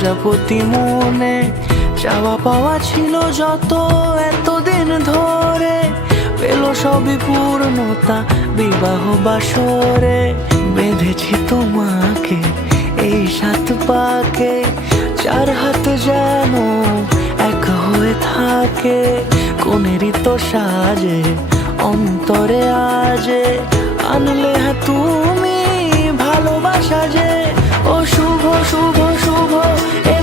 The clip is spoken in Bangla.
প্রজাপতি মনে চাওয়া পাওয়া ছিল যত এতদিন ধরে, পেল সবই পূর্ণতা বিবাহ বাসরে। বেঁধেছি তোমাকে এই 7 পাকে, 4 হাত যেন এক হয়ে থাকে। কোনেরই তো সাজে অন্তরে আজে আনলে হ্যাঁ তুমি ভালোবাসা যে। ও শুভ শুভ শুভ এ